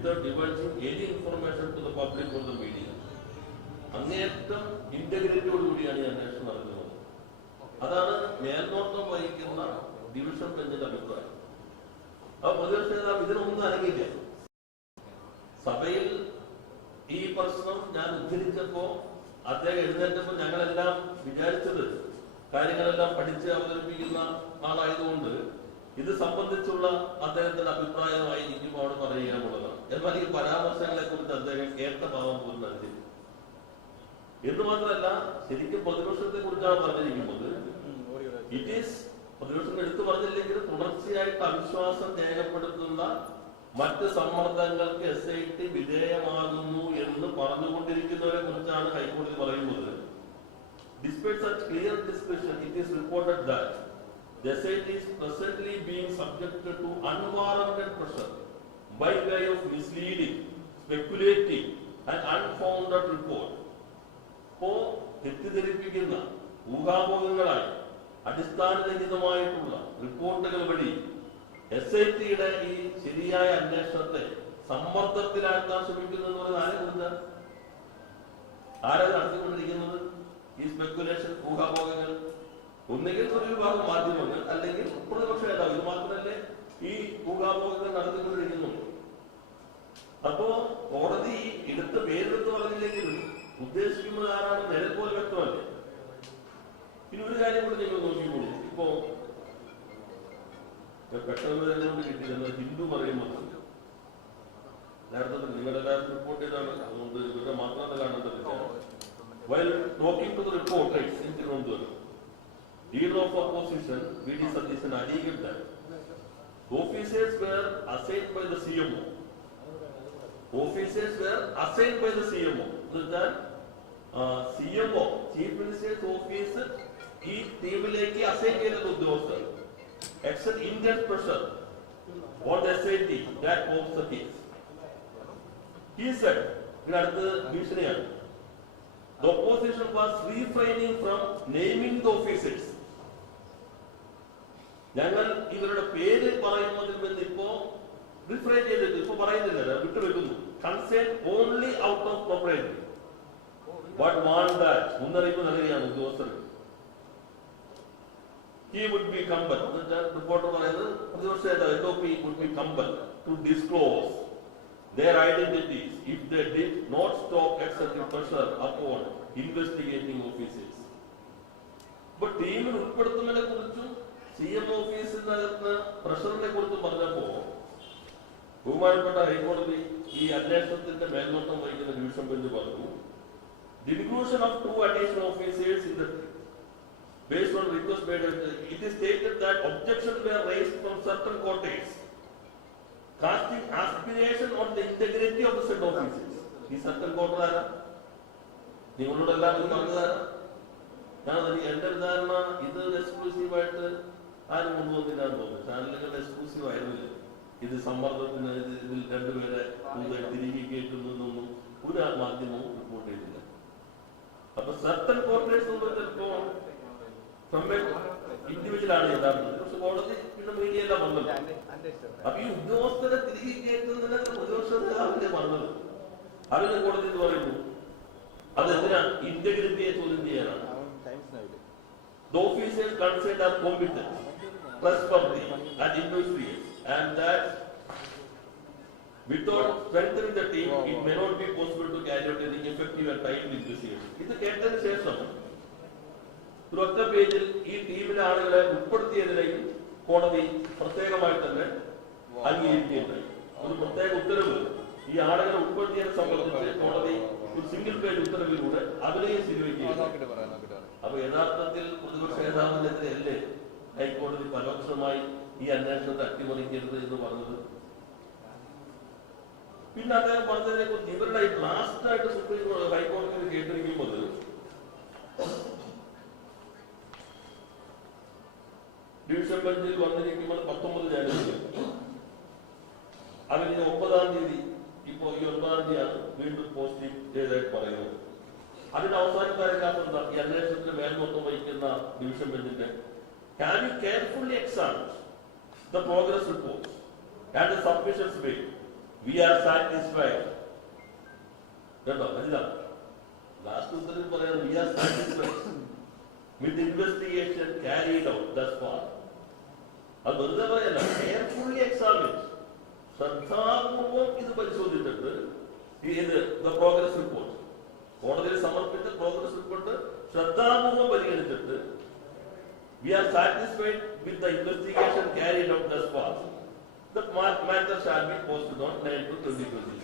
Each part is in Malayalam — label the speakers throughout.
Speaker 1: without divulging any information to the public or the media. അങ്ങേയറ്റം ഇന്റഗ്രിറ്റിയോട് കൂടിയാണ് ഈ അന്വേഷണം നടക്കുന്നത്. അതാണ് മേൽനോട്ടം വഹിക്കുന്ന ഡിവിഷൻ ബെഞ്ചിന്റെ അഭിപ്രായം. ആ പ്രതിപക്ഷ നേതാവ് ഇതിനൊന്നും അനങ്ങില്ല സഭയിൽ ഈ പ്രശ്നം ഞാൻ ഉദ്ധരിച്ചപ്പോ അദ്ദേഹം എഴുന്നേറ്റപ്പോ ഞങ്ങളെല്ലാം വിചാരിച്ചത് കാര്യങ്ങളെല്ലാം പഠിച്ച് അവതരിപ്പിക്കുന്ന ആളായതുകൊണ്ട് ഇത് സംബന്ധിച്ചുള്ള അദ്ദേഹത്തിന്റെ അഭിപ്രായമായിരിക്കും അവിടെ പറയുക എന്നുള്ളതാണ്. എന്നാൽ ഈ പരാമർശങ്ങളെ കുറിച്ച് അദ്ദേഹം കേട്ട ഭാവം പോലും നൽകിയിരുന്നു എന്ന് മാത്രമല്ല ശരിക്കും പ്രതിപക്ഷത്തെ കുറിച്ചാണ് പറഞ്ഞിരിക്കുന്നത്. ഇറ്റ് ഈസ് പ്രതിപക്ഷം എടുത്തു പറഞ്ഞില്ലെങ്കിൽ തുടർച്ചയായിട്ട് അവിശ്വാസം രേഖപ്പെടുത്തുന്ന മറ്റ് സമ്മർദ്ദങ്ങൾക്ക് എസ് ഐ ടി വിധേയമാകുന്നു എന്ന് പറഞ്ഞുകൊണ്ടിരിക്കുന്നവരെ കുറിച്ചാണ് ഹൈക്കോടതി പറയുന്നത്. Despite such clear discussion, it is reported that the SIT is presently being subjected to unwarranted pressure. By way of misleading, speculating and unfounded report. ഇപ്പോ തെറ്റിദ്ധരിപ്പിക്കുന്ന ഊഹാമോഹങ്ങളായി അടിസ്ഥാനരഹിതമായിട്ടുള്ള റിപ്പോർട്ടുകൾ വഴി എസ് ഐ ടിയുടെ ഈ ശരിയായ അന്വേഷണത്തെ സമ്മർദ്ദത്തിലാക്കാൻ ശ്രമിക്കുന്നു എന്ന് പറയുന്നത് ആരെ കുറിച്ചാണ് ആരാ നടത്തിക്കൊണ്ടിരിക്കുന്നത്? ഈ സ്പെക്കുലേഷൻ ഊഹാപോഹങ്ങൾ. ഒന്നുകിൽ ഒരു വിഭാഗം മാധ്യമങ്ങൾ അല്ലെങ്കിൽ പ്രതിപക്ഷ നേതാവ്. ഇത് മാത്രമല്ലേ ഈ ഊഹാപോഹങ്ങൾ നടത്തിക്കൊണ്ടിരിക്കുന്നുള്ളൂ അപ്പോ കോടതി എടുത്ത പേരെടുത്ത് പറഞ്ഞില്ലെങ്കിലും ഉദ്ദേശിക്കുന്നത് ആരാണ് നിഴൽ പോലെ വ്യക്തമല്ലേ? പിന്നെ ഒരു കാര്യം കൂടി നിങ്ങൾ നോക്കിക്കോളൂ. ഇപ്പോ പെട്ടെന്ന് തന്നെ കൊണ്ട് കിട്ടിയിരുന്നത് ഹിന്ദു പറയുമ്പോൾ നേരത്തെ നിങ്ങളെല്ലാവരും റിപ്പോർട്ട് ചെയ്താണ്. അതുകൊണ്ട് ഇവരുടെ മാത്രം കാണേണ്ടതില്ല While talking to the reporters in CMO. Officers were assigned by the CMO. That uh, CMO, Chief Minister's Office, ഈ ടീമിലേക്ക് അസൈൻ ചെയ്തത് ഉദ്യോഗസ്ഥർ excel Indian pressure on the S I T that of the case He said, ഇതിനടുത്ത് ഭീഷണിയാണ് The opposition was refraining from naming the officers. ഞങ്ങൾ ഇവരുടെ പേര് പറയുന്നതിൽ നിന്ന് ഇപ്പോ റിഫ്രൈൻ ചെയ്തിട്ട് ഇപ്പൊ പറയുന്നില്ല വിട്ടുവെക്കുന്നു concern only out of propriety but warned that മുന്നറിയിപ്പ് നൽകുകയാണ് ഉദ്യോഗസ്ഥർക്ക് he would be compelled. എന്നുവെച്ചാൽ റിപ്പോർട്ടർ പറയുന്നത് പ്രതിപക്ഷ നേതാവ് L O P would be compelled to disclose their identities if they did not stop exerting pressure upon investigating officers. ഇപ്പൊ ടീമിൽ ഉൾപ്പെടുത്തുന്നതിനെ കുറിച്ചും സി എം ഓഫീസിനകത്ത് പ്രഷറിനെ കുറിച്ചും പറഞ്ഞപ്പോ ബഹുമാനപ്പെട്ട ഹൈക്കോടതി ഈ അന്വേഷണത്തിന്റെ മേൽനോട്ടം വഹിക്കുന്ന ഡിവിഷൻ ബെഞ്ച് പറഞ്ഞു inclusion of two additional officers in the based on request made, it is stated that objections were raised from certain quarters casting aspiration on the integrity of the said officers. ഈ certain quarter ആരാ നിങ്ങളോട് എല്ലാവരും പറഞ്ഞതാരാ ഞാൻ എന്റെ ധാരണ ഇത് എക്സ്ക്ലൂസീവ് ആയിട്ട് ആരും കൊണ്ടുവന്നില്ല എന്ന് തോന്നുന്നു ചാനലുകൾ ഇത് സമ്മർദ്ദത്തിന് ഇതിൽ രണ്ടുപേരെ കൂടുതൽ തിരികെ കയറ്റുന്നതൊന്നും ഒരു മാധ്യമവും റിപ്പോർട്ട് ചെയ്തില്ല. അപ്പൊ സർട്ടൻ കോർപ്പറേഷൻ ചിലപ്പോ പക്ഷെ കോടതി പിന്നെ മീഡിയ എല്ലാം വന്നത് അപ്പൊ ഈ ഉദ്യോഗസ്ഥരെ തിരികെ കയറ്റുന്നതിന് പ്രതിപക്ഷത്തിലെ വന്നത് അതിന് കോടതി എന്ന് പറയുന്നു. അതെന്തിനാ? ഇന്റഗ്രിറ്റിയെ ചോദ്യം ചെയ്യാനാണ് The officers concerned are competent, trustworthy and industrious and that without strengthening the team, it may not be possible to carry out any effective and timely investigation. ഇത് കേട്ടതിന് ശേഷം തുടക്ക പേജിൽ ഈ ടീമിലെ ആളുകളെ ഉൾപ്പെടുത്തിയതിനെയും കോടതി പ്രത്യേകമായി തന്നെ അംഗീകരിക്കുകയുണ്ടായി. ഒരു പ്രത്യേക ഉത്തരവ് ഈ ആളുകളെ ഉൾപ്പെടുത്തിയതിനെ സംബന്ധിച്ച് കോടതി ഒരു സിംഗിൾ പേജ് ഉത്തരവിലൂടെ അവരെയും സ്വീകരിക്കുകയുണ്ടായി. അപ്പൊ യഥാർത്ഥത്തിൽ പ്രതിപക്ഷ നേതാവിനെതിരെയല്ലേ ഹൈക്കോടതി പരോക്ഷമായി ഈ അന്വേഷണത്തെ അട്ടിമറിക്കരുത് എന്ന് പറഞ്ഞത്. പിന്നെ അദ്ദേഹം പറഞ്ഞതിനെ കുറിച്ച് ഇവരുടെ ലാസ്റ്റ് ആയിട്ട് സുപ്രീം കോടതി ഹൈക്കോടതിയിൽ കേട്ടിരിക്കുമ്പോൾ ഡിവിഷൻ ബെഞ്ചിൽ വന്നിരിക്കുമ്പോൾ പത്തൊമ്പത് ജാനുവരി അതിന് ഒമ്പതാം തീയതി ഇപ്പോ ഈ ഒൻപതാം തീയതിയാണ് വീണ്ടും പോസിറ്റീവ് ചെയ്തായിട്ട് പറയുന്നത്. അതിന്റെ അവസാനക്കാരെ കാത്തുന്ന ഈ അന്വേഷണത്തിന് മേൽനോട്ടം വഹിക്കുന്ന ഡിവിഷൻ ബെഞ്ചിന്റെ can you carefully examine the progress report and the submissions made? We are satisfied. കേട്ടോ അല്ല ലാസ്റ്റ് ഉത്തരവിൽ പറയാം we are satisfied with investigation carried out thus far അത് വെറുതെ പറയല്ല കെയർഫുള്ളി എക്സാമിൻ ശ്രദ്ധാപൂർവം ഇത് പരിശോധിച്ചിട്ട് ഇത് ദ പ്രോഗ്രസ് റിപ്പോർട്ട് കോടതിയിൽ സമർപ്പിച്ച പ്രോഗ്രസ് റിപ്പോർട്ട് ശ്രദ്ധാപൂർവം പരിഗണിച്ചിട്ട് we are satisfied with the investigation carried out thus far the matter shall be posted on nine two twenty twenty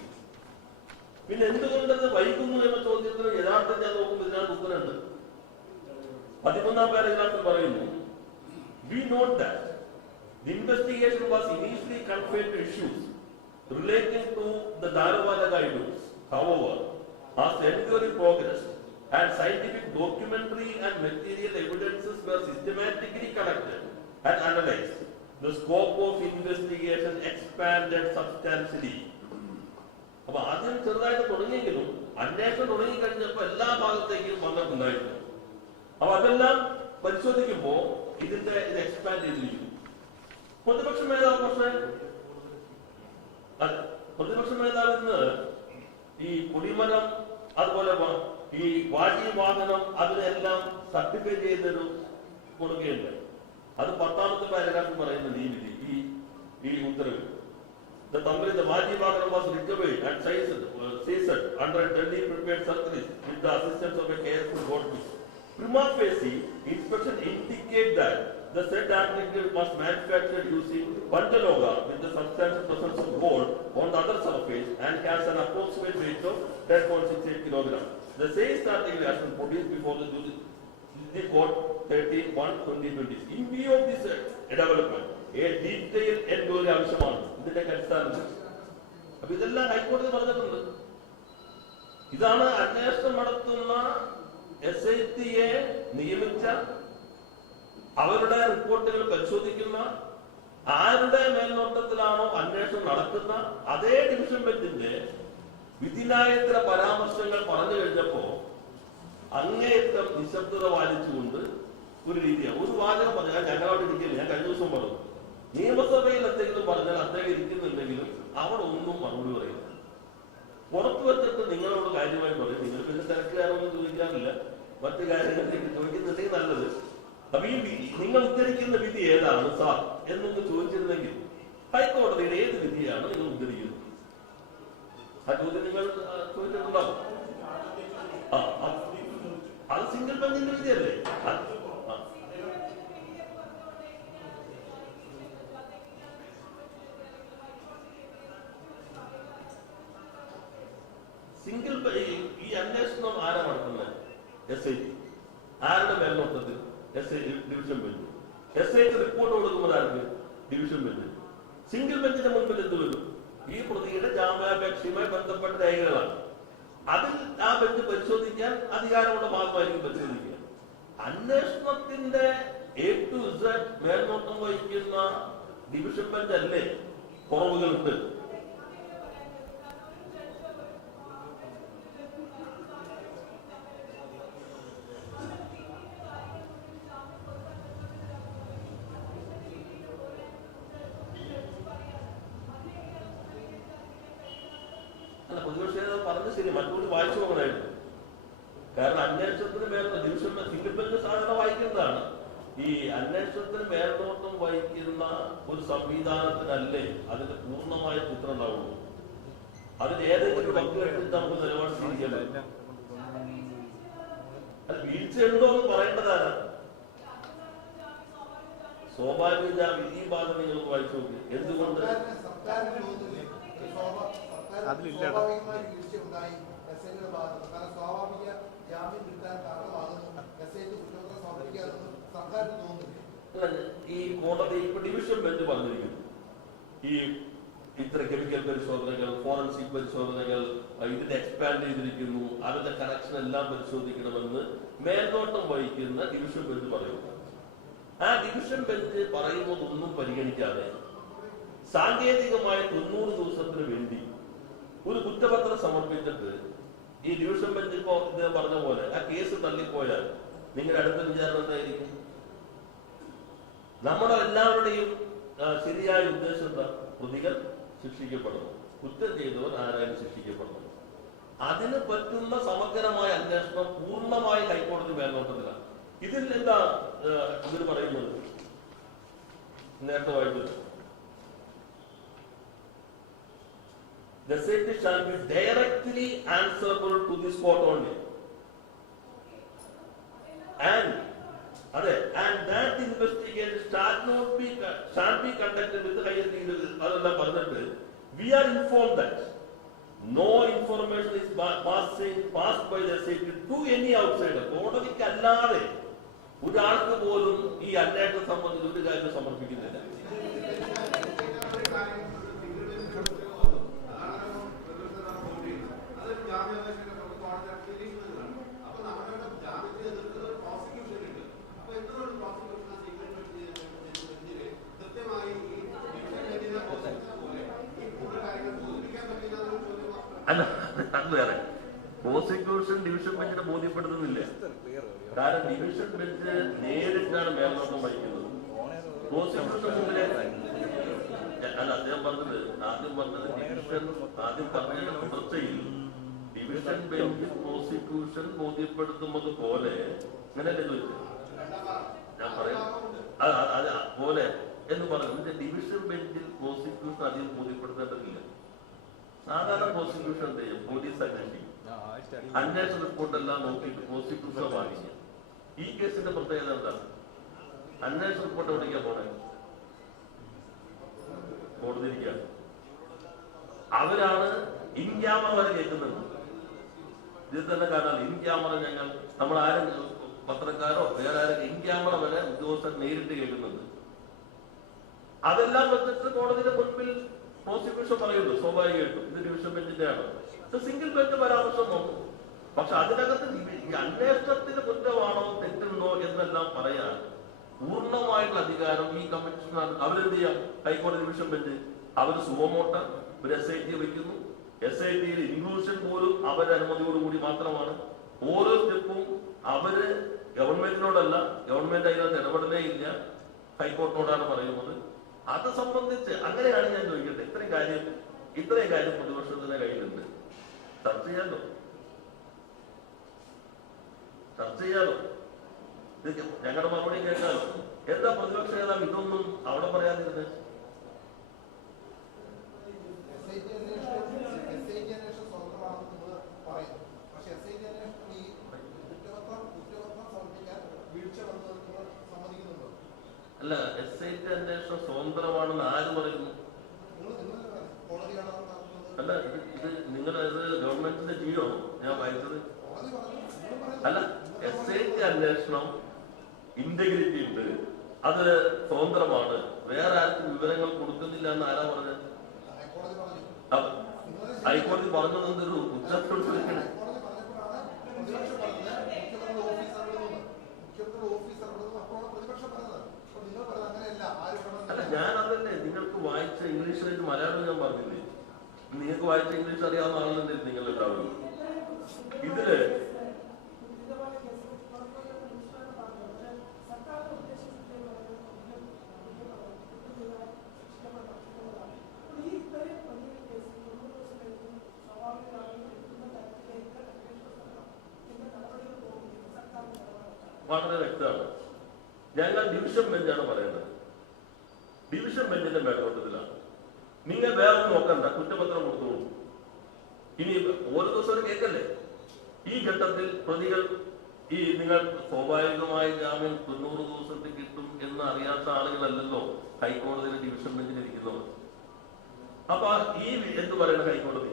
Speaker 1: പിന്നെ എന്തുകൊണ്ടത് വൈകുന്നു എന്ന ചോദ്യത്തിന് യഥാർത്ഥം ഞാൻ നോക്കുമ്പോൾ ഇതിനകത്ത് ഉത്തരമുണ്ട്. പതിമൂന്നാം പാരഗ്രാഫിൽ പറയുന്നു we note that the investigation was initially confined to issues relating to the Daruwala guidance However, as the inquiry progressed and scientific documentary and material evidences were systematically collected and analyzed, the scope of investigation expanded substantially. അപ്പൊ ആദ്യം ചെറുതായിട്ട് തുടങ്ങിയെങ്കിലും അന്വേഷണം തുടങ്ങിക്കഴിഞ്ഞപ്പോ എല്ലാ ഭാഗത്തേക്കും വന്നിട്ടുണ്ടായിരുന്നു. അപ്പൊ അതെല്ലാം പരിശോധിക്കുമ്പോ ഇതിന്റെ ഇത് എക്സ്പാൻഡ് ചെയ്തിരിക്കുന്നു. പ്രതിപക്ഷ മേധാവ് പക്ഷേ പ്രതിപക്ഷ മേധാവ് ഇന്ന് ഈ കുടിമരം അതുപോലെ ഈ വാജി വാഹനം അതിനെല്ലാം സർട്ടിഫൈ ചെയ്തൊരു കൊടുക്കുകയുണ്ട് അത് പത്താമത്തെ പാരഗ്രാഫിൽ പറയുന്നുണ്ട് ഈ വിധി ഈ ഈ ഉത്തരവിൽ The company, the Maji Vaganam was recovered and seized, uh, seized under a duly prepared circulars with the assistance of a careful roadman. Prima facie, inspection indicate that the said article was manufactured using Pantaloga with the substantial presence of gold on the other surface and has an approximate weight of 10.68 kilogram. The same has been produced before the the court 31 2020. In view of this uh, development, a detailed enquiry ആവശ്യമാണ് ഇതിന്റെ അടിസ്ഥാനത്തിൽ അപ്പൊ ഇതെല്ലാം ഹൈക്കോടതി പറഞ്ഞിട്ടുണ്ട് ഇതാണ് അന്വേഷണം നടത്തുന്ന എസ് ഐ ടിയെ നിയമിച്ച അവരുടെ റിപ്പോർട്ടുകൾ പരിശോധിക്കുന്ന ആരുടെ മേൽനോട്ടത്തിലാണോ അന്വേഷണം നടക്കുന്ന അതേ ഡിവിഷൻ ബെഞ്ചിന്റെ വിധിന്യായത്തിലെ പരാമർശങ്ങൾ പറഞ്ഞു കഴിഞ്ഞപ്പോ അങ്ങേയറ്റം നിശബ്ദത പാലിച്ചുകൊണ്ട് ഒരു രീതിയാണ് ഒരു വാചകം പറഞ്ഞാൽ ഞങ്ങളവിടെ ഇരിക്കില്ല ഞാൻ കഴിഞ്ഞ ദിവസം പറഞ്ഞു. നിയമസഭയിൽ എന്തെങ്കിലും പറഞ്ഞാൽ അദ്ദേഹം ഇരിക്കുന്നുണ്ടെങ്കിലും അവിടെ ഒന്നും മറുപടി പറയില്ല. പുറത്തു വെച്ചിട്ട് നിങ്ങളോട് കാര്യമായി പറയും. നിങ്ങൾ പിന്നെ തിരക്കുകാരൊന്നും ചോദിക്കാറില്ല. മറ്റു കാര്യങ്ങളിലേക്ക് ചോദിക്കുന്നുണ്ടെങ്കിൽ നല്ലത്. അപ്പൊ ഈ നിങ്ങൾ ഉദ്ധരിക്കുന്ന വിധി ഏതാണ് സാർ? എന്നൊന്ന് ചോദിച്ചിരുന്നെങ്കിൽ ഹൈക്കോടതിയുടെ ഏത് വിധിയാണ് നിങ്ങൾ ഉദ്ധരിക്കുന്നത്? ആ ചോദ്യം നിങ്ങൾ ആ. അത് സിംഗിൾ ബെഞ്ചിന്റെ വിധിയല്ലേ ആ, ആ. സിംഗിൾ ബെ- ഈ- ഈ അന്വേഷണം ആരാ നടത്തുന്നത് എസ് ഐ ടി ആരുടെ മേൽനോട്ടത്തിൽ S I division bench S I T report കൊടുക്കുന്നത് ആർക്ക് ഡിവിഷൻ ബെഞ്ച് സിംഗിൾ ബെഞ്ചിന്റെ മുൻപിൽ എന്ത് വരും ഈ പ്രതിയുടെ ജാമ്യാപേക്ഷയുമായി ബന്ധപ്പെട്ട രേഖകളാണ് അതിൽ ആ ബെഞ്ച് പരിശോധിക്കാൻ അധികാരമുള്ള ഭാഗമായിരിക്കും പരിശോധിക്കുക അന്വേഷണത്തിന്റെ എ ടു ഇസഡ് മേൽനോട്ടം വഹിക്കുന്ന ഡിവിഷൻ ബെഞ്ച് അല്ലേ കുറവുകളുണ്ട് അല്ല പ്രതിപക്ഷ നേതാവ് പറഞ്ഞത് ശരി മറ്റൊരു വായിച്ചു പോകണമായിരുന്നു. കാരണം അന്വേഷണത്തിന് മേൽ ഡിവിഷൻ സിംഗിൾ ബെഞ്ച് സാധാരണ വായിക്കുന്നതാണ്. ഈ അന്വേഷണത്തിന് മേൽനോട്ടം വഹിക്കുന്ന ഒരു സംവിധാനത്തിനല്ലേ അതിന്റെ പൂർണമായ ചിത്രം ഉണ്ടാവുള്ളൂ. അതിൽ ഏതെങ്കിലും പങ്ക് നമുക്ക് നിലപാട് സ്വീകരിക്കാൻ അത് വീഴ്ചയുണ്ടോ എന്ന് പറയേണ്ടതാണ്. സ്വാഭാവിക വിധി ഭാഗം നിങ്ങൾക്ക് വായിച്ചു നോക്കി. എന്തുകൊണ്ട്? അല്ല, ഈ കോടതി ഇപ്പൊ ഡിവിഷൻ ബെഞ്ച് പറഞ്ഞിരിക്കുന്നു. ഈ ഇത്ര കെമിക്കൽ പരിശോധനകൾ ഫോറൻസിക് പരിശോധനകൾ ഇതിന് എക്സ്പാൻഡ് ചെയ്തിരിക്കുന്നു. അതിന്റെ കണക്ഷൻ എല്ലാം പരിശോധിക്കണമെന്ന് മേൽനോട്ടം വഹിക്കുന്ന ഡിവിഷൻ ബെഞ്ച് പറയുന്നു. ആ ഡിവിഷൻ ബെഞ്ച് പറയുന്നതൊന്നും പരിഗണിക്കാതെ സാങ്കേതികമായ തൊണ്ണൂറ് ദിവസത്തിന് വേണ്ടി ഒരു കുറ്റപത്രം സമർപ്പിച്ചിട്ട് ഈ ഡിവിഷൻ ബെഞ്ച് ഇപ്പോ ഇദ്ദേഹം പറഞ്ഞ പോലെ ആ കേസ് തള്ളിപ്പോയാൽ നിങ്ങളുടെ അടുത്ത വിചാരണ എന്തായിരിക്കും? നമ്മുടെ എല്ലാവരുടെയും ശരിയായ ഉദ്ദേശം എന്താ? പ്രതികൾ ശിക്ഷിക്കപ്പെടണം കുറ്റം ചെയ്തവർ ആരായാലും ശിക്ഷിക്കപ്പെടണം അതിന് പറ്റുന്ന സമഗ്രമായ അന്വേഷണം പൂർണമായി ഹൈക്കോടതി മേൽനോട്ടത്തിലാണ്. ഇതിൽ എന്താ ഇതിൽ പറയുന്നത്? നേരത്തെ വായിച്ചത്. The safety shall be directly answerable to the spot only. And, and that investigation shall not be, shall be conducted with the highest degree, പറഞ്ഞിട്ട്, we are informed that no information is passing, passed by the safety to any outsider. കോടതിക്ക് അല്ലാതെ ഒരാൾക്ക് പോലും ഈ അന്വേഷണം സംബന്ധിച്ച് ഒരു കാര്യം സമർപ്പിക്കുന്നില്ല അല്ല അത് വേറെ പ്രോസിക്യൂഷൻ ഡിവിഷൻ ബെഞ്ചിനെ ബോധ്യപ്പെടുത്തുന്നില്ല കാരണം ഡിവിഷൻ ബെഞ്ച് നേരിട്ടാണ് മേൽനോട്ടം വഹിക്കുന്നത് പ്രോസിക്യൂഷൻ അല്ല അദ്ദേഹം പറഞ്ഞത് ആദ്യം പറഞ്ഞത് ഡിവിഷൻ ആദ്യം പറഞ്ഞതിന്റെ തുടർച്ചയിൽ ഡിവിഷൻ ബെഞ്ച് പ്രോസിക്യൂഷൻ ബോധ്യപ്പെടുത്തുന്നത് പോലെ അങ്ങനെയല്ലേ ചോദിച്ചത് ഞാൻ പറയാം പോലെ എന്ന് പറഞ്ഞു ഡിവിഷൻ ബെഞ്ചിൽ പ്രോസിക്യൂഷൻ അധികം ബോധ്യപ്പെടുത്തേണ്ടതില്ല സാധാരണ പ്രോസിക്യൂഷൻ എന്ത് ചെയ്യും പോലീസ് അന്വേഷിക്കും അന്വേഷണ റിപ്പോർട്ട് എല്ലാം നോക്കിയിട്ട് പ്രോസിക്യൂഷൻ വാങ്ങിക്കും ഈ കേസിന്റെ പ്രത്യേകത എന്താണ്? അന്വേഷണ റിപ്പോർട്ട് എവിടേക്കാ പോണേ? കോടതിയിരിക്കുകയാണ് അവരാണ് ഇൻ ക്യാമറ വരെ കേൾക്കുന്നത്. ഇതിൽ തന്നെ കാണാം ഇൻ ക്യാമറ ഞങ്ങൾ നമ്മൾ ആരും പത്രക്കാരോ വേറെ ആരും ഇൻ ക്യാമറ വരെ ഉദ്യോഗസ്ഥർ നേരിട്ട് കേൾക്കുന്നുണ്ട്. അതെല്ലാം വെച്ചിട്ട് കോടതിയുടെ മുൻപിൽ പ്രോസിക്യൂഷൻ പറയുന്നു സ്വാഭാവികമായിട്ടും. ഇത് ഡിവിഷൻ ബെഞ്ചിന്റെ ആണ് ഇത് സിംഗിൾ ബെഞ്ച് പരാമർശം നോക്കും. പക്ഷെ അതിനകത്ത് അന്വേഷണത്തിന് കുറ്റമാണോ തെറ്റുണ്ടോ എന്നെല്ലാം പറയാൻ പൂർണമായിട്ടുള്ള അധികാരം ഈ കമ്മീഷനാണ് അവരെന്ത് ചെയ്യാം? ഹൈക്കോടതി ഡിവിഷൻ ബെഞ്ച്. അവർ സുഖമോട്ട ഒരു എസ് ഐ ടി വയ്ക്കുന്നു. എസ് ഐ ടിയിൽ ഇൻക്ലൂഷൻ പോലും അവരുടെ അനുമതിയോടുകൂടി മാത്രമാണ്. ഓരോ സ്റ്റെപ്പും അവർ ഗവൺമെന്റിനോടല്ല ഗവൺമെന്റ് അതിനകത്ത് ഇടപെടലേ ഇല്ല. ഹൈക്കോർട്ടിനോടാണ് പറയുന്നത്. അത് സംബന്ധിച്ച് അങ്ങനെയാണ് ഞാൻ ചോദിക്കട്ടെ. ഇത്രയും കാര്യം ഇത്രയും കാര്യം പ്രതിപക്ഷത്തിന്റെ കയ്യിലുണ്ട്. ചർച്ച ചെയ്യാലോ? ചർച്ച ചെയ്യാലോ? ഞങ്ങളുടെ മറുപടി കേട്ടാൽ എന്താ പ്രതിപക്ഷ നേതാവ് ഇതൊന്നും അവിടെ പറയാതിരുന്നത് അല്ല എസ് ഐ ടി അന്വേഷണം സ്വതന്ത്രമാണെന്ന് ആര് പറയുന്നു? അല്ല ഇത് ഇത് നിങ്ങളുടെ ഇത് ഗവൺമെന്റിന്റെ ജീവിതമാണോ ഞാൻ വായിച്ചത്. അല്ല എസ് ഐ ടി അന്വേഷണം ഇന്റഗ്രിറ്റി ഉണ്ട്. അത് സ്വതന്ത്രമാണ്. വേറെ ആർക്കും വിവരങ്ങൾ കൊടുക്കുന്നില്ല എന്ന് ആരാ പറഞ്ഞത്
Speaker 2: ഹൈക്കോടതി
Speaker 1: പറഞ്ഞത് എന്തൊരു അല്ല ഞാൻ അതന്നെ നിങ്ങൾക്ക് വായിച്ച ഇംഗ്ലീഷിലേക്ക് മലയാളം ഞാൻ പറഞ്ഞില്ലേ? നിങ്ങൾക്ക് വായിച്ച ഇംഗ്ലീഷ് അറിയാവുന്ന ആളുണ്ടല്ലേ നിങ്ങൾ എല്ലാവരും ഇതിൽ വളരെ വ്യക്തമാണ്. ഞങ്ങൾ ഡിവിഷൻ ബെഞ്ചാണ് പറയുന്നത്. ഡിവിഷൻ ബെഞ്ചിന്റെ മേൽനോട്ടത്തിലാണ്. നിങ്ങൾ വേറെ നോക്കണ്ട കുറ്റപത്രം കൊടുത്തോളൂ. ഇനി ഓരോ ദിവസം ഒരു കേൾക്കല്ലേ? ഈ ഘട്ടത്തിൽ പ്രതികൾ ഈ നിങ്ങൾ സ്വാഭാവികമായ ജാമ്യം തൊണ്ണൂറ് ദിവസത്തിൽ കിട്ടും എന്ന് അറിയാത്ത ആളുകളല്ലല്ലോ ഹൈക്കോടതിയിലെ ഡിവിഷൻ ബെഞ്ചിൽ ഇരിക്കുന്നവർ അപ്പൊ ഈ എന്ത് പറയുന്ന ഹൈക്കോടതി?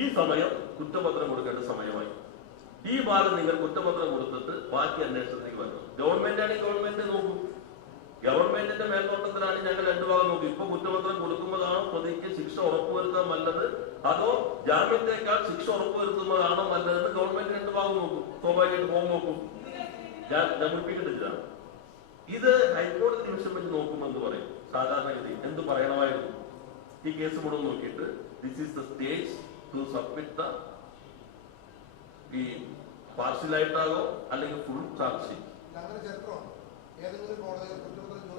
Speaker 1: ഈ സമയം കുറ്റപത്രം കൊടുക്കേണ്ട സമയമായി. ഈ ഭാഗം നിങ്ങൾ കുറ്റപത്രം കൊടുത്തിട്ട് ബാക്കി അന്വേഷണത്തിലേക്ക് വരണം ഗവൺമെന്റ് ആണെങ്കിൽ ഗവൺമെന്റ് നോക്കൂ. ഗവൺമെന്റിന്റെ മേൽനോട്ടത്തിലാണ് ഞങ്ങൾ രണ്ടു ഭാഗം നോക്കും. ഇപ്പൊ കുറ്റപത്രം കൊടുക്കുമ്പോഴാണോ പ്രതിക്ക് ശിക്ഷ ഉറപ്പുവരുത്താൻ നല്ലത്? അതോ ജാമ്യത്തെക്കാൾ ശിക്ഷ ഉറപ്പുവരുത്തുന്നതാണോ നല്ലതെന്ന് ഗവൺമെന്റ് രണ്ടു ഭാഗം നോക്കും. സ്വാഭാവികമായിട്ട് ഫോം നോക്കും. ഞാൻ മുൻപിട്ടില്ല ഇത് ഹൈക്കോടതി ഡിവിഷൻ വെച്ച് നോക്കുമെന്ന് പറയും. സാധാരണഗതി എന്ത് പറയണമായിരുന്നു? ഈ കേസ് മുഴുവൻ നോക്കിയിട്ട് this is the stage to submit the ഈ പാർഷ്യലായിട്ടാകോ അല്ലെങ്കിൽ ഫുൾ ചാർജ്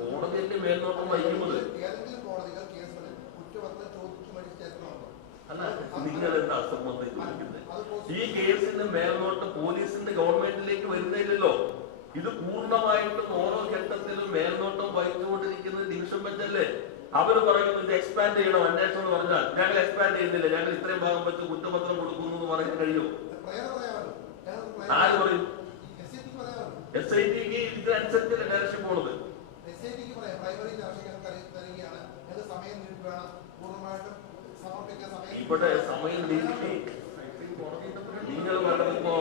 Speaker 1: കോടതിന്റെ മേൽനോട്ടം വഹിക്കുന്നത്
Speaker 2: അല്ല
Speaker 1: നിങ്ങൾ എന്താ അസംബന്ധം ചോദിക്കുന്നത്? ഈ കേസിന്റെ മേൽനോട്ട് പോലീസിന്റെ ഗവൺമെന്റിലേക്ക് വരുന്നില്ലല്ലോ ഇത് പൂർണമായിട്ടും ഓരോ ഘട്ടത്തിലും മേൽനോട്ടം വഹിച്ചുകൊണ്ടിരിക്കുന്നത് ഡിവിഷൻ ബെഞ്ചല്ലേ? അവർ പറയുന്നു ഇത് എക്സ്പാൻഡ് ചെയ്യണം അന്വേഷണം എന്ന് പറഞ്ഞാൽ ഞങ്ങൾ എക്സ്പാൻഡ് ചെയ്യുന്നില്ല. ഞങ്ങൾ ഇത്രയും ഭാഗം വെച്ച് കുറ്റപത്രം കൊടുക്കുന്നു എന്ന് പറയാൻ കഴിയും
Speaker 2: പ്രേരണ പറയാമല്ലോ ഞങ്ങൾക്ക്
Speaker 1: ആര് പറയും?
Speaker 2: എസ് ഐ ടിക്ക് പറയാമല്ലോ
Speaker 1: എസ് ഐ ടിക്ക് ഇതിനനുസരിച്ച് ഡയറക്ഷൻ പോണത്? ഇവിടെ സമയം നീട്ടി നിങ്ങൾ പറഞ്ഞപ്പോ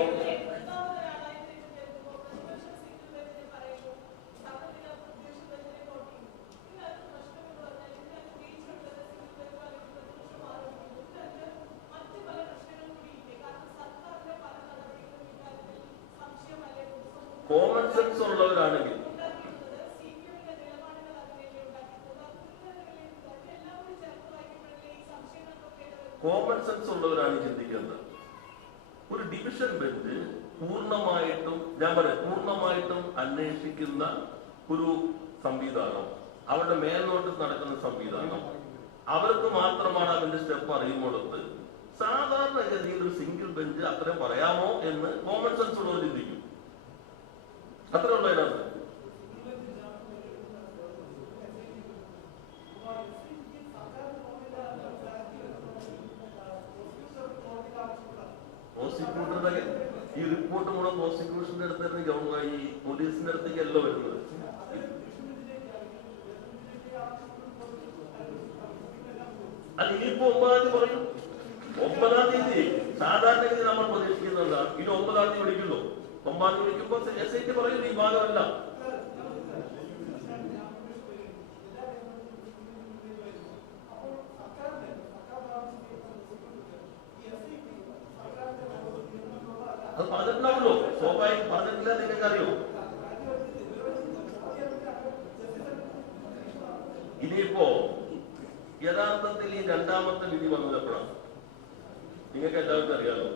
Speaker 1: കോമൺ സെൻസ് ഉള്ളവരാണെങ്കിൽ. കോമൺ സെൻസ് ഉള്ളവരാണ് ചിന്തിക്കുന്നത്. ഒരു ഡിവിഷൻ ബെഞ്ച് പൂർണമായിട്ടും ഞാൻ പറയാം പൂർണമായിട്ടും അന്വേഷിക്കുന്ന ഒരു സംവിധാനം. അവരുടെ മേൽനോട്ടം നടക്കുന്ന സംവിധാനം. അവർക്ക് മാത്രമാണ് അതിന്റെ സ്റ്റെപ്പ് അറിയുമ്പോഴത്ത് സാധാരണഗതിയിൽ ഒരു സിംഗിൾ ബെഞ്ച് അത്രയും പറയാമോ എന്ന് കോമൺ സെൻസ് ഉള്ളവർ ചിന്തിക്കും. അത്ര ഉള്ളു അതിനകത്ത്. പ്രോസിക്യൂട്ടറുടെ ഈ റിപ്പോർട്ട് കൂടെ പ്രോസിക്യൂഷന്റെ അടുത്തായിരുന്നു ഗവൺമെന്റ് ഈ പോലീസിന്റെ അടുത്തേക്ക് അല്ല വരുന്നത്. അത് ഇനിയിപ്പോ ഒമ്പതാം തീയതി പറയും. ഒമ്പതാം തീയതി സാധാരണഗതി നമ്മൾ പ്രതീക്ഷിക്കുന്നുണ്ട് ഇനി ഒമ്പതാം തീയതി വിളിക്കുന്നു. ഒമ്പതാം തീയതി വിളിക്കുമ്പോൾ എസ് ഐ ടി പറയുന്നത് ഈ ഭാഗമല്ല അത് പറഞ്ഞിട്ടുണ്ടാവുമല്ലോ സ്വാഭാവികം പറഞ്ഞിട്ടില്ല നിങ്ങൾക്ക് അറിയോ ഇനിയിപ്പോ യഥാർത്ഥത്തിൽ ഈ രണ്ടാമത്തെ വിധി വന്നത് എപ്പോഴാണ് നിങ്ങൾക്ക് എല്ലാവർക്കും അറിയാലോ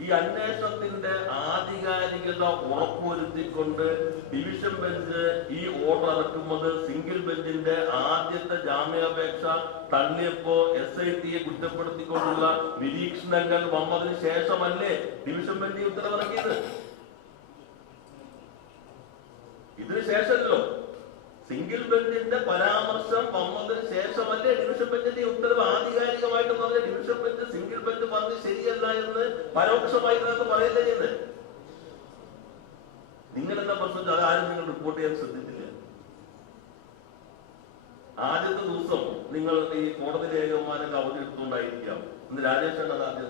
Speaker 1: ഈ അന്വേഷണത്തിന്റെ ആധികാരികത ഉറപ്പുവരുത്തിക്കൊണ്ട് ഡിവിഷൻ ബെഞ്ച് ഈ ഓർഡർ ഇറക്കുന്നത് സിംഗിൾ ബെഞ്ചിന്റെ ആദ്യത്തെ ജാമ്യാപേക്ഷ തള്ളിയപ്പോ എസ് ഐ ടിയെ കുറ്റപ്പെടുത്തിക്കൊണ്ടുള്ള നിരീക്ഷണങ്ങൾ വന്നതിന് ശേഷമല്ലേ ഡിവിഷൻ ബെഞ്ച് ഉത്തരവിറക്കിയത്? ഇതിനു ശേഷമല്ലോ. സിംഗിൾ ബെഞ്ചിന്റെ പരാമർശം വന്നതിന് ശേഷമല്ലേ ഡിവിഷൻ ബെഞ്ചിന്റെ ഉത്തരവ് ആധികാരികമായിട്ട് പറഞ്ഞ ഡിവിഷൻ ബെഞ്ച് സിംഗിൾ ബെഞ്ച് പറഞ്ഞ് ശരിയല്ല എന്ന് പരോക്ഷമായി നിങ്ങൾക്ക് പറയുന്നത് ചെയ്യുന്നത് നിങ്ങൾ എന്താ പ്രശ്നം? അത് ആരും നിങ്ങൾ റിപ്പോർട്ട് ചെയ്യാൻ ശ്രദ്ധിച്ചില്ല. ആദ്യത്തെ ദിവസം നിങ്ങൾ ഈ കോടതി രേഖന്മാരൊക്കെ അവധി എടുത്തുകൊണ്ടായിരിക്കാം. ഇന്ന് രാജേഷ് അത് ആദ്യം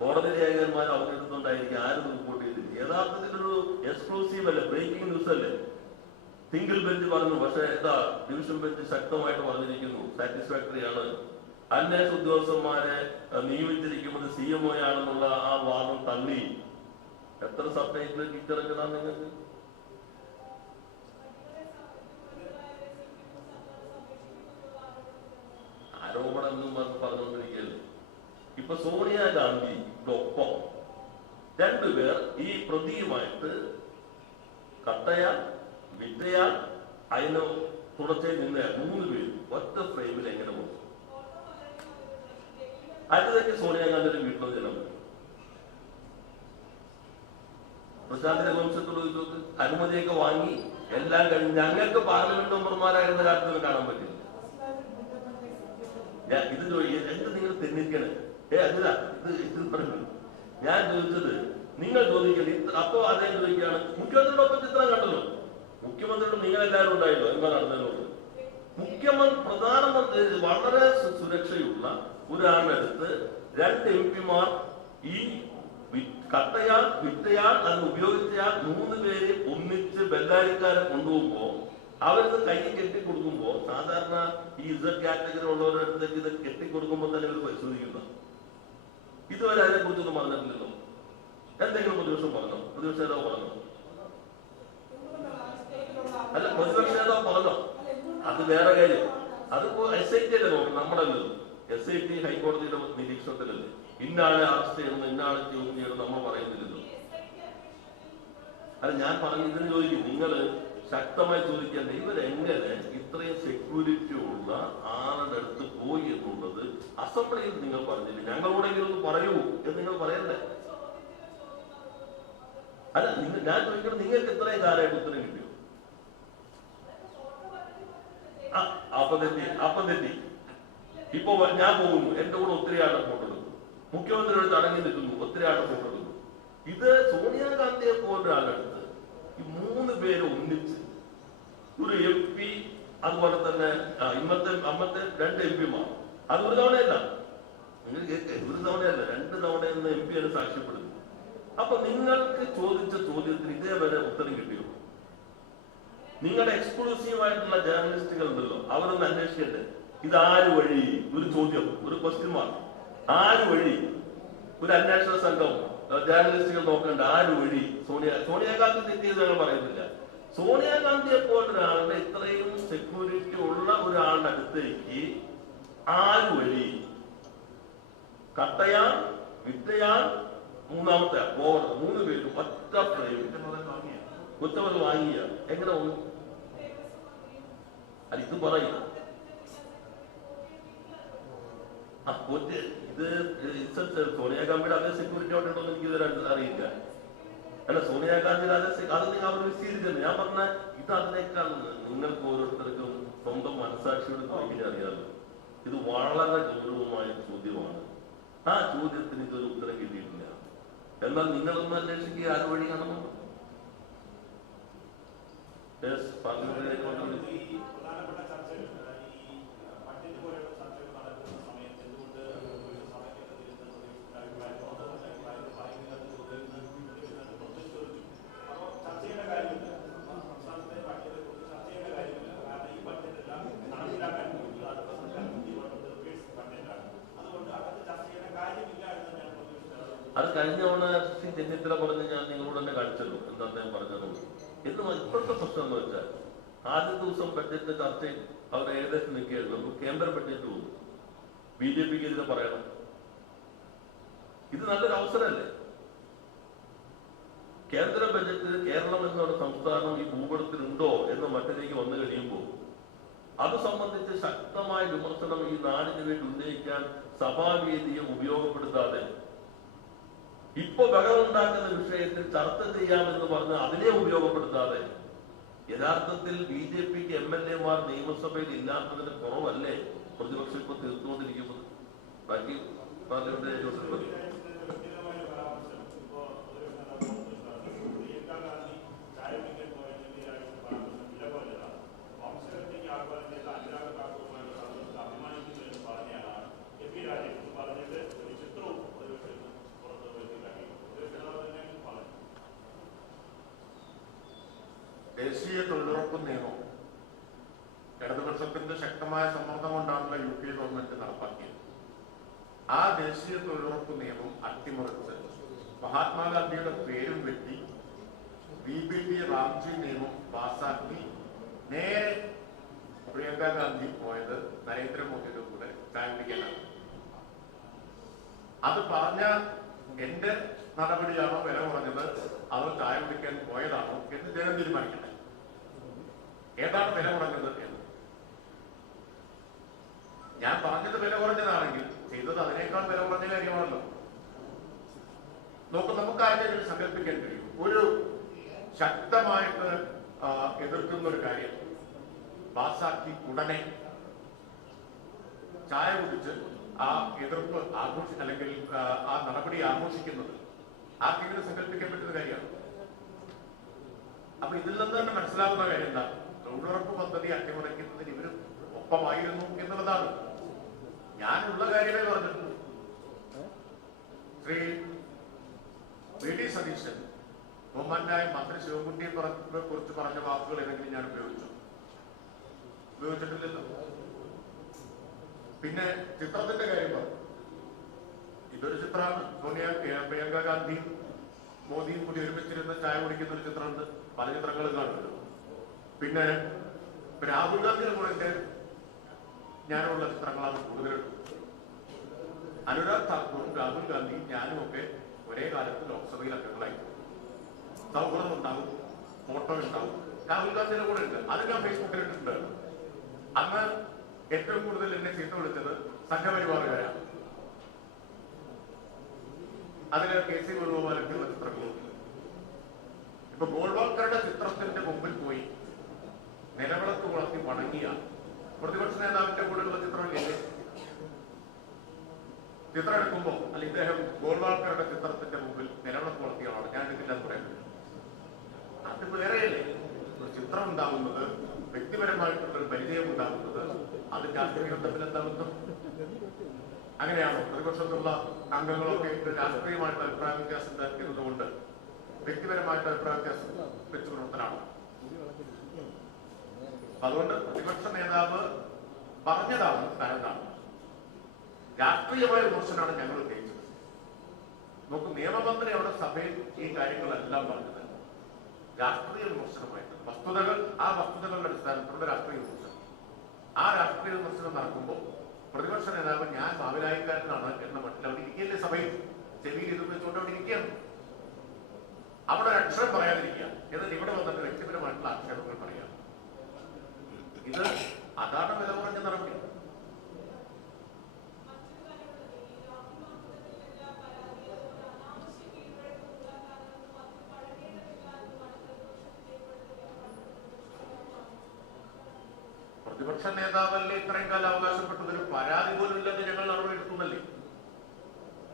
Speaker 1: കോടതി രേഖകന്മാർ അവധി എടുത്തുകൊണ്ടായിരിക്കും ആരും റിപ്പോർട്ട് ചെയ്തില്ല. യഥാർത്ഥത്തിൽ ഒരു എക്സ്ക്ലൂസീവ് അല്ലേ ബ്രേക്കിംഗ് ന്യൂസ് അല്ലേ? സിംഗിൾ ബെഞ്ച് പറഞ്ഞു പക്ഷേ എന്താ ഡിവിഷൻ ബെഞ്ച് ശക്തമായിട്ട് പറഞ്ഞിരിക്കുന്നു സാറ്റിസ്ഫാക്ടറി ആണ്. അന്വേഷണ ഉദ്യോഗസ്ഥന്മാരെ നിയമിച്ചിരിക്കുന്നത് സി എം ഒ ആണെന്നുള്ള ആ വാദം തള്ളി. എത്ര സബ്ജക്റ്റിൽ കിട്ടിറക്കണം നിങ്ങൾക്ക്? ആരോപണം എന്നും പറഞ്ഞ് ഇപ്പൊ സോണിയാഗാന്ധിയുടെ ഒപ്പം രണ്ടുപേർ ഈ പ്രതിയുമായിട്ട് കട്ടയാൽ വിറ്റയാൽ അതിന് തുടർച്ചയിൽ നിന്ന് മൂന്ന് പേര് ഒറ്റ ഫ്രെയിമിൽ എങ്ങനെ പോകും? അടുത്തേക്ക് സോണിയാഗാന്ധിയുടെ വീട്ടിൽ ജനം പറ്റും പ്രശാന്ത് രഘുവംശത്തോട് ചോദിച്ചു അനുമതിയൊക്കെ വാങ്ങി എല്ലാം കഴിഞ്ഞ് ഞങ്ങൾക്ക് പാർലമെന്റ് മെമ്പർമാരായിരുന്ന കാലത്ത് കാണാൻ പറ്റില്ല. ഇത് ചോദിക്കുക എന്ത് നിങ്ങൾ തെന്നിക്കണേ ഏ അതില്ല ഞാൻ ചോദിച്ചത് നിങ്ങൾ ചോദിക്കുന്നത് അപ്പോ അദ്ദേഹം ചോദിക്കുകയാണ് മുഖ്യമന്ത്രിയുടെ ഒപ്പം ചിത്രം കണ്ടല്ലോ? മുഖ്യമന്ത്രിയോട് നിങ്ങൾ എല്ലാവരും ഉണ്ടായല്ലോ? എന്താ നടന്നതിനോട്? മുഖ്യമന്ത്രി പ്രധാനമന്ത്രി വളരെ സുരക്ഷയുള്ള ഒരാളെടുത്ത് രണ്ട് എം പിമാർ ഈ കട്ടയാൾ വിറ്റയാൾ അത് ഉപയോഗിച്ചയാൾ മൂന്ന് പേര് ഒന്നിച്ച് ബംഗാളിക്കാരെ കൊണ്ടുപോകുമ്പോ അവരിത് കൈ കെട്ടിക്കൊടുക്കുമ്പോ സാധാരണ ഈ ഇസഡ് കാറ്റഗറി ഉള്ളവരുടെ അടുത്തേക്ക് ഇത് കെട്ടി കൊടുക്കുമ്പോൾ തന്നെ ഇവർ പരിശോധിക്കുന്ന. ഇതുവരെ അതിനെ കുറിച്ചൊന്നും പറഞ്ഞിട്ടില്ലല്ലോ. എന്തെങ്കിലും പ്രതിപക്ഷം പറഞ്ഞോ? പ്രതിപക്ഷ നേതാവ് പറഞ്ഞോ? അല്ല പ്രതിപക്ഷ നേതാവ് പറഞ്ഞോ? അത് വേറെ കാര്യം. അതിപ്പോ എസ് ഐ ടി അല്ലേ നമ്മുടെ എസ് ഐ ടി ഹൈക്കോടതിയുടെ നിരീക്ഷണത്തിലല്ലേ. ഇന്നാളെ അറസ്റ്റ് ചെയ്യണം ഇന്നാളെ ചോദ്യം ചെയ്യണം നമ്മൾ പറയുന്നില്ലല്ലോ. അല്ല ഞാൻ പറഞ്ഞു ഇതിന് ചോദിക്കും നിങ്ങൾ ശക്തമായി ചോദിക്കേണ്ട ഇവരെങ്ങനെ ഇത്രയും സെക്യൂരിറ്റി ഉള്ള ആളുടെ അടുത്ത് പോയി എന്നുള്ളത് അസംബ്ലിയിൽ നിങ്ങൾ പറഞ്ഞില്ല. ഞങ്ങളോടെങ്കിലും ഒന്ന് പറയൂ എന്ന് നിങ്ങൾ പറയണ്ടേ? അല്ല നിങ്ങൾ ഞാൻ ചോദിക്കുന്നത് നിങ്ങൾക്ക് ഇത്രയും കാലമായിട്ട് ഉത്തരം കിട്ടിയോ? അപ്പം തെറ്റി അപ്പം തെറ്റി. ഇപ്പൊ ഞാൻ പോകുന്നു. എന്റെ കൂടെ ഒത്തിരി ആട്ടം ഫോട്ടോ എടുക്കുന്നു. മുഖ്യമന്ത്രിയോട് ചടങ്ങി നിൽക്കുന്നു. ഒത്തിരി ആട്ടം ഫോട്ടോ എടുക്കുന്നു. ഇത് സോണിയാഗാന്ധിയെ പോലൊരാളെടുത്ത് ഈ മൂന്ന് പേര് ഒന്നിച്ച് ഒരു എം പി അതുപോലെ തന്നെ ഇന്നത്തെ അമ്മത്തെ രണ്ട് എം പിമാർ അത് ഒരു തവണയല്ല. നിങ്ങൾ ഒരു തവണയല്ല രണ്ട് തവണ എന്ന് എം പിയാണ് സാക്ഷ്യപ്പെടുന്നത് അപ്പൊ നിങ്ങൾക്ക് ചോദിച്ച ചോദ്യത്തിന് ഇതേവരെ ഉത്തരം കിട്ടിയോ? നിങ്ങളുടെ എക്സ്ക്ലൂസീവ് ആയിട്ടുള്ള ജേർണലിസ്റ്റുകൾ ഉണ്ടല്ലോ അവരൊന്ന് അന്വേഷിക്കട്ടെ. ഇത് ആര് വഴി? ഒരു ചോദ്യം ഒരു ക്വസ്റ്റ്യൻ മാർക്ക് ആര് വഴി? ഒരു അന്വേഷണ സംഘം ജേർണലിസ്റ്റുകൾ നോക്കേണ്ട. ആര് വഴി? സോണിയ സോണിയാഗാന്ധി തെറ്റിയത് ഞങ്ങൾ പറയുന്നില്ല. സോണിയാഗാന്ധിയെ പോലൊരാളുടെ ഇത്രയും സെക്യൂരിറ്റി ഉള്ള ഒരാളുടെ അടുത്തേക്ക് ആര് വഴി കട്ടയാൻ വിത്തയാൻ മൂന്നാമത്തെ പോകണം മൂന്ന് പേരും ഒറ്റ പ്രയോഗം കുറ്റമത് വാങ്ങിയ എങ്ങനെ വന്നു? അല്ല ഇത് പറയും. ഇത് സോണിയാഗാന്ധിയുടെ അതേ സെക്യൂരിറ്റി ഉണ്ടോ എന്ന് എനിക്ക് ഇതുവരെ അറിയില്ല. അല്ല സോണിയാഗാന്ധിയുടെ അതേ അത് നിങ്ങൾ അവർ വിശ്വസിക്കുന്നു ഞാൻ പറഞ്ഞ ഇത് അതിനേക്കാൾ നിങ്ങൾക്ക് ഓരോരുത്തർക്കും സ്വന്തം മനസാക്ഷിയോട് ചോദിക്കാൻ അറിയാമല്ലോ. ഇത് വളരെ ഗൗരവമായ ചോദ്യമാണ്. ആ ചോദ്യത്തിന് ഇതൊരു ഉത്തരം കിട്ടിയിട്ടില്ല. എന്നാൽ നിങ്ങളൊന്ന് അന്വേഷിക്കുക ആര് വഴിയാണെന്ന് Yes, parliamentary accountability.
Speaker 3: ഈ പ്രധാനപ്പെട്ട ചർച്ചകൾ ഈ ബഡ്ജറ്റ് പോലെയുള്ള ചർച്ചകൾ നടക്കുന്ന സമയത്ത് എന്തുകൊണ്ട് ഒരു സഭയ്ക്കകത്ത് ഇരുന്ന് അഭിപ്രായം തോന്നുന്നത് അഭിപ്രായം പറയുന്നത് ചോദിച്ചു അപ്പോൾ ചർച്ച ചെയ്യേണ്ട കാര്യമില്ല സംസ്ഥാനത്തെ ബഡ്ജറ്റ് കുറിച്ച് ചർച്ച ചെയ്യേണ്ട കാര്യമില്ല കാരണം ഈ ബഡ്ജറ്റ് എല്ലാം നടപ്പിലാക്കാൻ പോകുന്നത് അടുത്ത സർക്കാർ ബഡ്ജറ്റാണ് അതുകൊണ്ട് അകത്ത് ചർച്ച ചെയ്യേണ്ട കാര്യമില്ല എന്ന് ഞാൻ പ്രതീക്ഷിച്ചത്
Speaker 1: അത് കഴിഞ്ഞ തവണ ശ്രീ ചെന്നിത്തല പറഞ്ഞ് ഞാൻ നിങ്ങളോട് തന്നെ കാണിച്ചല്ലോ. എന്താ അദ്ദേഹം പറഞ്ഞത്? എന്ന് ഇപ്പോഴത്തെ പ്രശ്നം എന്ന് വെച്ചാൽ ആദ്യ ദിവസം ബഡ്ജറ്റ് ചർച്ചയിൽ അവർ ഏകദേശം നിൽക്കുകയായിരുന്നു. കേന്ദ്ര ബഡ്ജറ്റ് പോകുന്നു ബി ജെ പിക്ക് ഇതിനെ പറയണം. ഇത് നല്ലൊരു അവസരമല്ലേ? കേന്ദ്ര ബഡ്ജറ്റിൽ കേരളം എന്നൊരു സംസ്ഥാനം ഈ ഭൂപടത്തിലുണ്ടോ എന്ന് മറ്റേക്ക് വന്നു കഴിയുമ്പോൾ അത് സംബന്ധിച്ച് ശക്തമായ വിമർശനം ഈ നാടിന് വേണ്ടി ഉന്നയിക്കാൻ സഭാവേദിയെ ഉപയോഗപ്പെടുത്താതെ ഇപ്പൊ ബഹളമുണ്ടാക്കുന്ന വിഷയത്തിൽ ചർച്ച ചെയ്യാമെന്ന് പറഞ്ഞ് അതിനെ ഉപയോഗപ്പെടുത്താതെ യഥാർത്ഥത്തിൽ ബി ജെ പിക്ക് എം എൽ എമാർ നിയമസഭയിൽ ഇല്ലാത്തതിന് കുറവല്ലേ പ്രതിപക്ഷം ഇപ്പൊ തീർത്തുകൊണ്ടിരിക്കുന്നത്? ബാക്കി പാർലമെന്റ്
Speaker 3: വ്യക്തിഗതമായ പരാമർശം ഇപ്പോ ഒരു പ്രിയങ്ക ഗാന്ധി ചായ കുടിക്കാൻ പോയതിന്റെ പരാമർശം വില പോലെയാണ് വംശഹത്യയ്ക്ക് ആഹ്വാനം ചെയ്ത അനുരാഗ ഠാക്കൂറുമായുള്ള സന്ദർഭത്തിൽ അഭിമാനിക്കുന്നു എന്ന് പറഞ്ഞയാളാണ് എം പി രാജേഷ് പറഞ്ഞിട്ട് ഒരു ചിത്രവും ഒരു വിഷയത്തിൽ പുറത്ത് വരുത്തിയിട്ടാക്കി ഒരു വിഷയം തന്നെ പറഞ്ഞു
Speaker 4: ദേശീയ തൊഴിലുറപ്പ് നിയമം ഇടതുപക്ഷത്തിന്റെ ശക്തമായ സമ്മർദ്ദം കൊണ്ടാണല്ലോ യു പി എ ഗവൺമെന്റ് നടപ്പാക്കിയത് ആ ദേശീയ തൊഴിലുറപ്പ് നിയമം അട്ടിമറിച്ച് മഹാത്മാഗാന്ധിയുടെ പേരും വെട്ടി ബി ബി ഡി റാംജി നിയമം പാസാക്കി നേരെ പ്രിയങ്ക ഗാന്ധി പോയത് നരേന്ദ്രമോദിയുടെ കൂടെ ചായ കുടിക്കാനാണ് അത് പറഞ്ഞ എന്റെ നടപടിയാണോ വില കുറഞ്ഞത്? അതോ ചായ കുടിക്കാൻ പോയതാണോ എന്ന് ജനം തീരുമാനിക്കട്ടെ. ഏതാണ് വില കുറഞ്ഞത് എന്ന്? ഞാൻ പറഞ്ഞത് വില കുറഞ്ഞതാണെങ്കിൽ ചെയ്തത് അതിനേക്കാൾ വില കുറഞ്ഞ കാര്യമാണല്ലോ. നോക്ക് നമുക്ക് ആരെങ്കിലും സങ്കല്പിക്കാൻ കഴിയും. ഒരു ശക്തമായിട്ട് എതിർക്കുന്ന ഒരു കാര്യം. പാസാക്കി ഉടനെ ചായ കുടിച്ച് ആ എതിർപ്പ് ആഘോഷി അല്ലെങ്കിൽ ആ, നടപടി ആഘോഷിക്കുന്നത് ആർക്കെങ്കിലും സങ്കല്പിക്കപ്പെട്ട പറ്റുന്ന കാര്യമാണ്. അപ്പൊ ഇതിൽ നിന്ന് തന്നെ മനസ്സിലാവുന്ന കാര്യം എന്താ? തൊഴിലുറപ്പ് പദ്ധതി അട്ടിമറിക്കുന്നതിന് ഇവർ ഒപ്പമായിരുന്നു എന്നുള്ളതാണ്. ഞാനുള്ള കാര്യമേ പറഞ്ഞിട്ടുള്ളൂ. ശ്രീ വി ഡി സതീശൻ ബഹുമാനായ മന്ത്രി ശിവൻകുട്ടിയെ കുറിച്ച് പറഞ്ഞ വാക്കുകൾ ഏതെങ്കിലും ഞാൻ ഉപയോഗിച്ചു? ഉപയോഗിച്ചിട്ടില്ലല്ലോ. പിന്നെ ചിത്രത്തിന്റെ കാര്യം പറഞ്ഞു. ഇതൊരു ചിത്രമാണ്. സോണിയ പ്രിയങ്ക ഗാന്ധിയും മോദിയും കൂടി ഒരുമിച്ചിരുന്ന് ചായ കുടിക്കുന്ന ഒരു ചിത്രമുണ്ട്. പല ചിത്രങ്ങളും കാണുന്നുണ്ട്. പിന്നെ രാഹുൽ ഗാന്ധിയുടെ കൂടെ ഞാനുള്ള ചിത്രങ്ങളാണ് കൂടുതലും അനുരാഗ് താക്കൂറും രാഹുൽ ഗാന്ധിയും ഞാനും ഒക്കെ ഒരേ കാലത്ത് ലോക്സഭയിൽ അംഗങ്ങളായി. സൗഹൃദം ഉണ്ടാവും ഫോട്ടോ ഉണ്ടാവും. രാഹുൽ ഗാന്ധിയുടെ കൂടെ ഉണ്ട്. അത് ഞാൻ ഫേസ്ബുക്കിൽ ഇട്ടിട്ടുണ്ട് അന്ന് ഏറ്റവും കൂടുതൽ എന്നെ ചീത്ത വിളിച്ചത് സംഘപരിവാറുകാരാണ്. അതിൽ കെ സി വേണുഗോപാലൊക്കെയുള്ള ചിത്രങ്ങളുണ്ട് ഇപ്പൊ ഗോൾവാൾക്കറുടെ ചിത്രത്തിന്റെ മുമ്പിൽ പോയി നിലവിളക്ക് വളർത്തി വണങ്ങിയ പ്രതിപക്ഷ നേതാവിന്റെ കൂടെയുള്ള ചിത്രമില്ലേ ചിത്രം എടുക്കുമ്പോ അല്ല ഇദ്ദേഹം ഗോൾവാൾക്കറുടെ ചിത്രത്തിന്റെ മുമ്പിൽ നിലവിളക്ക് വളർത്തിയ ആളാണ്. ഞാൻ എടുക്കില്ല എന്ന് പറയാൻ പറ്റും. അത് വേറെയല്ലേ? ഒരു ചിത്രം ഉണ്ടാവുന്നത് വ്യക്തിപരമായിട്ടുള്ള ഒരു പരിചയം ഉണ്ടാവുന്നത് അത് രാഷ്ട്രീയം തമ്മിൽ എന്താ ബന്ധം? അങ്ങനെയാണോ? പ്രതിപക്ഷത്തുള്ള അംഗങ്ങളൊക്കെ ഇത് രാഷ്ട്രീയമായിട്ട് അഭിപ്രായ വ്യത്യാസം ഉണ്ടാക്കിയതുകൊണ്ട് വ്യക്തിപരമായിട്ട് അഭിപ്രായ വ്യത്യാസം വെച്ചു പുലർത്തലാണോ അതുകൊണ്ട് പ്രതിപക്ഷ നേതാവ് പറഞ്ഞതാണ് തരംതാണ് രാഷ്ട്രീയമായ വിമർശനമാണ് ഞങ്ങൾ ഉദ്ദേശിച്ചത് നോക്കൂ നിയമമന്ത്രി അവിടെ സഭയിൽ ഈ കാര്യങ്ങളെല്ലാം പറഞ്ഞത് രാഷ്ട്രീയ വിമർശനമായിട്ട് വസ്തുതകൾ ആ വസ്തുതകളുടെ അടിസ്ഥാനത്തിലുള്ള രാഷ്ട്രീയ വിമർശനം. ആ രാഷ്ട്രീയ വിമർശനം നടക്കുമ്പോൾ പ്രതിപക്ഷ നേതാവ് ഞാൻ ഭാവിലായിക്കാരനാണ് എന്ന മട്ടിൽ അവിടെ ഇരിക്കുകയല്ലേ സഭയിൽ? ചെവിയിൽ ഇത് വെച്ചുകൊണ്ട് അവിടെ ഇരിക്കുകയാണ്. അവിടെ ഒരു അക്ഷരം പറയാതിരിക്കുക. എന്നിട്ട് ഇവിടെ വന്നിട്ട് വ്യക്തിപരമായിട്ടുള്ള ആക്ഷേപങ്ങൾ പറയാം. ഇത് അതാണ് വില കുറഞ്ഞ നടപടി? പ്രതിപക്ഷ നേതാവല്ലേ ഇത്രയും കാലം അവകാശപ്പെട്ടത് ഒരു പരാതി പോലും ഇല്ലെന്ന് ഞങ്ങൾ നടപടി എടുക്കുന്നല്ലേ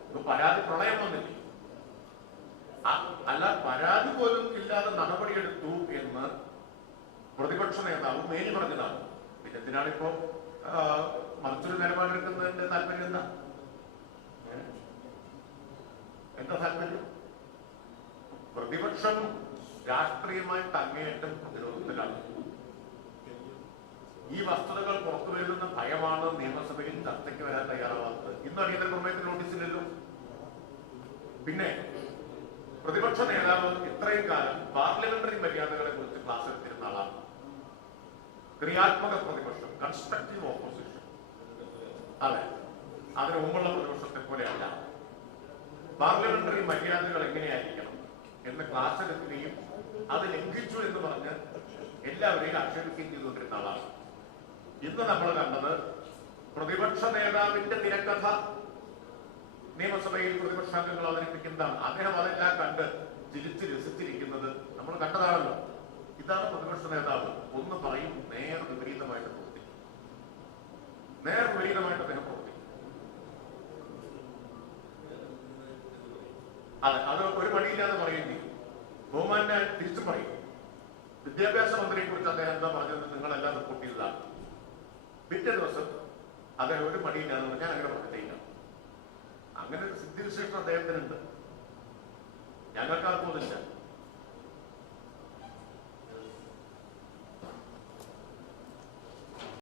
Speaker 4: ഇത് പരാതി പ്രളയം വന്നില്ലേ? അല്ല പരാതി പോലും ഇല്ലാതെ നടപടിയെടുത്തു എന്ന് പ്രതിപക്ഷ നേതാവ് മേലി പറഞ്ഞതാണ്. പിന്നെ എന്തിനാണിപ്പോ മറിച്ചൊരു നിലപാടെടുക്കുന്നതിന്റെ താല്പര്യം എന്താ? എന്താ താല്പര്യം? പ്രതിപക്ഷം രാഷ്ട്രീയമായിട്ട് അങ്ങേയറ്റം പ്രതിരോധത്തിലാണ്. ഈ വസ്തുതകൾ പുറത്തു വരുന്ന ഭയമാണ് നിയമസഭയിൽ ചർച്ചയ്ക്ക് വരാൻ തയ്യാറാവാത്തത്. ഇന്ന് അടിയന്തര പ്രമേയത്തിൽ നോട്ടീസില്ലല്ലോ പിന്നെ പ്രതിപക്ഷ നേതാവ് ഇത്രയും കാലം പാർലമെന്ററി മര്യാദകളെ കുറിച്ച് ക്ലാസ് എടുത്തിരുന്ന ആളാണ്. ക്രിയാത്മക പ്രതിപക്ഷം കൺസ്ട്രക്റ്റീവ് ഓപ്പോസിഷൻ അതെ. അതിന് മുമ്പുള്ള പ്രതിപക്ഷത്തെ പോലെയല്ല. പാർലമെന്ററി മര്യാദകൾ എങ്ങനെയായിരിക്കണം എന്ന് ക്ലാസ് എടുക്കുകയും അത് ലംഘിച്ചു എന്ന് പറഞ്ഞ് എല്ലാവരെയും ആക്ഷേപിക്കുകയും ചെയ്തുകൊണ്ടിരുന്ന ആളാണ്. ഇന്ന് നമ്മൾ കണ്ടത് പ്രതിപക്ഷ നേതാവിന്റെ തിരക്കഥ നിയമസഭയിൽ പ്രതിപക്ഷാംഗങ്ങൾ അവതരിപ്പിക്കുന്നതാണ്. അദ്ദേഹം അതെല്ലാം കണ്ട് ചിരിച്ച് രസിച്ചിരിക്കുന്നത് നമ്മൾ കണ്ടതാണല്ലോ. ഇതാണ് പ്രതിപക്ഷ നേതാവ്. ഒന്ന് പറയും നേർ വിപരീതമായിട്ട് പ്രവർത്തിക്കും. നേർ വിപരീതമായിട്ട് അദ്ദേഹം പ്രവർത്തിക്കും. അതെ അത് ഒരു പണിയില്ലാതെ പറയുകയും ചെയ്യും. ബഹുമാനെ തിരിച്ചു പറയും. വിദ്യാഭ്യാസ മന്ത്രിയെ കുറിച്ച് അദ്ദേഹം എന്താ പറഞ്ഞത് നിങ്ങളെല്ലാം റിപ്പോർട്ട് ചെയ്തതാണ്. പിറ്റേ ദിവസം അദ്ദേഹം ഒരു മടിയില്ലാന്ന് പറഞ്ഞാൽ അങ്ങനെ പ്രത്യേകം അങ്ങനെ ഒരു സിദ്ധിവിശേഷം അദ്ദേഹത്തിനുണ്ട്. ഞങ്ങൾക്കാർക്കൊന്നുമില്ല